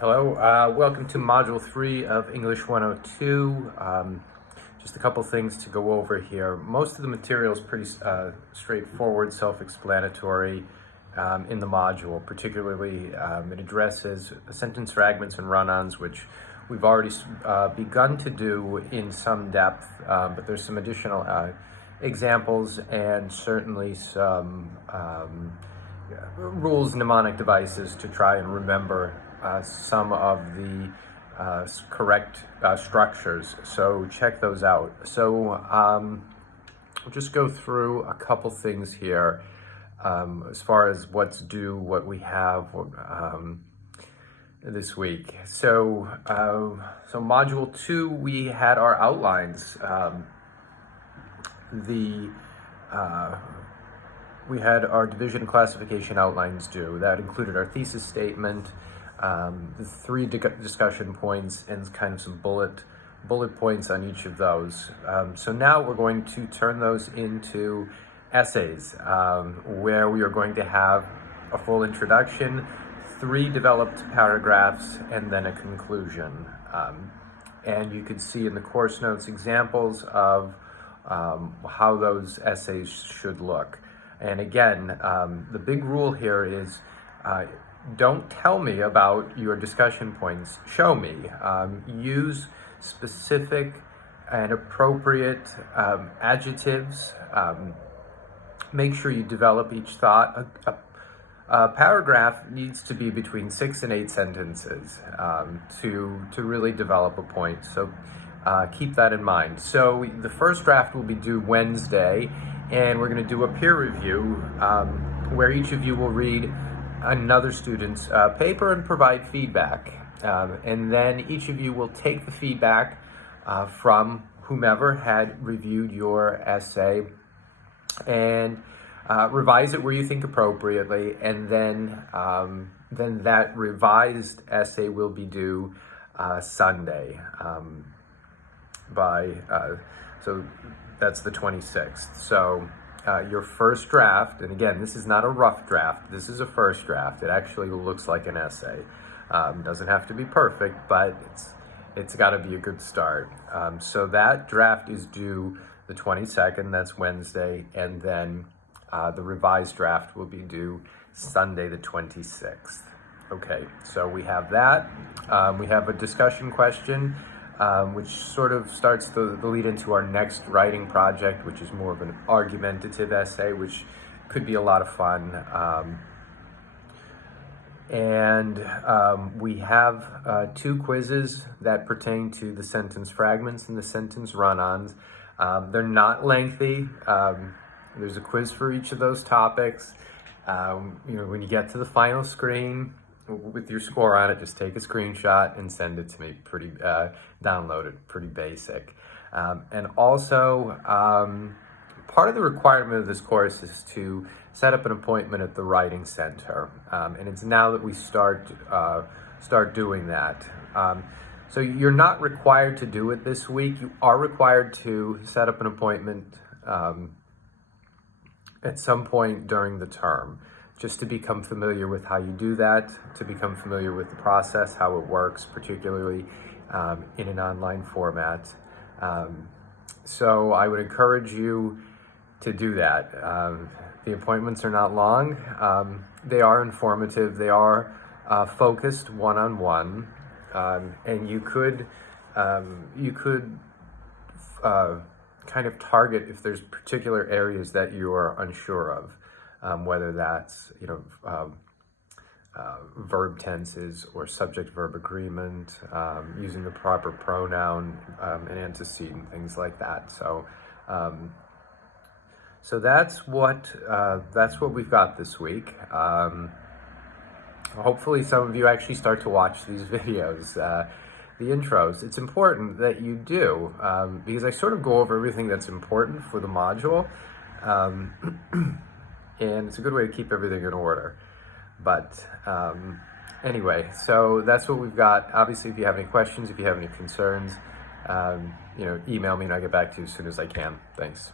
Hello, welcome to Module 3 of English 102. Just a couple things to go over here. Most of the material is pretty straightforward, self-explanatory in the module. Particularly, it addresses sentence fragments and run-ons, which we've already begun to do in some depth, but there's some additional examples and certainly some rules, mnemonic devices to try and remember some of the correct structures. So check those out. So I'll just go through a couple things here as far as what's due, what we have this week. So Module 2, we had our outlines. We had our division classification outlines due. That included our thesis statement, the 3 discussion points, and kind of some bullet points on each of those. So now we're going to turn those into essays, where we are going to have a full introduction, 3 developed paragraphs, and then a conclusion. And you could see in the course notes examples of how those essays should look. And again, the big rule here is don't tell me about your discussion points, show me. Use specific and appropriate adjectives. Make sure you develop each thought. A paragraph needs to be between 6 and 8 sentences to really develop a point. So keep that in mind. So the first draft will be due Wednesday, and we're going to do a peer review where each of you will read another student's paper and provide feedback. And then each of you will take the feedback from whomever had reviewed your essay and revise it where you think appropriately, and then that revised essay will be due Sunday so that's the 26th. So your first draft, and again, this is not a rough draft, this is a first draft. It actually looks like an essay. Doesn't have to be perfect, but it's got to be a good start. So that draft is due the 22nd, that's Wednesday, and then the revised draft will be due Sunday the 26th. Okay, so we have that. We have a discussion question, which sort of starts the lead into our next writing project, which is more of an argumentative essay, which could be a lot of fun. We have 2 quizzes that pertain to the sentence fragments and the sentence run-ons. They're not lengthy. There's a quiz for each of those topics. When you get to the final screen with your score on it, just take a screenshot and send it to me. Download it, pretty basic. And also, part of the requirement of this course is to set up an appointment at the Writing Center. And it's now that we start doing that. So you're not required to do it this week. You are required to set up an appointment at some point during the term, just to become familiar with how you do that, to become familiar with the process, how it works, particularly in an online format. So I would encourage you to do that. The appointments are not long. They are informative. They are focused one-on-one. And you could kind of target if there's particular areas that you are unsure of, whether that's verb tenses or subject-verb agreement, using the proper pronoun and antecedent, things like that. So that's what we've got this week. Hopefully some of you actually start to watch these videos, the intros. It's important that you do, because I sort of go over everything that's important for the module, and it's a good way to keep everything in order. But anyway, so that's what we've got. Obviously, if you have any questions, if you have any concerns, email me and I'll get back to you as soon as I can. Thanks.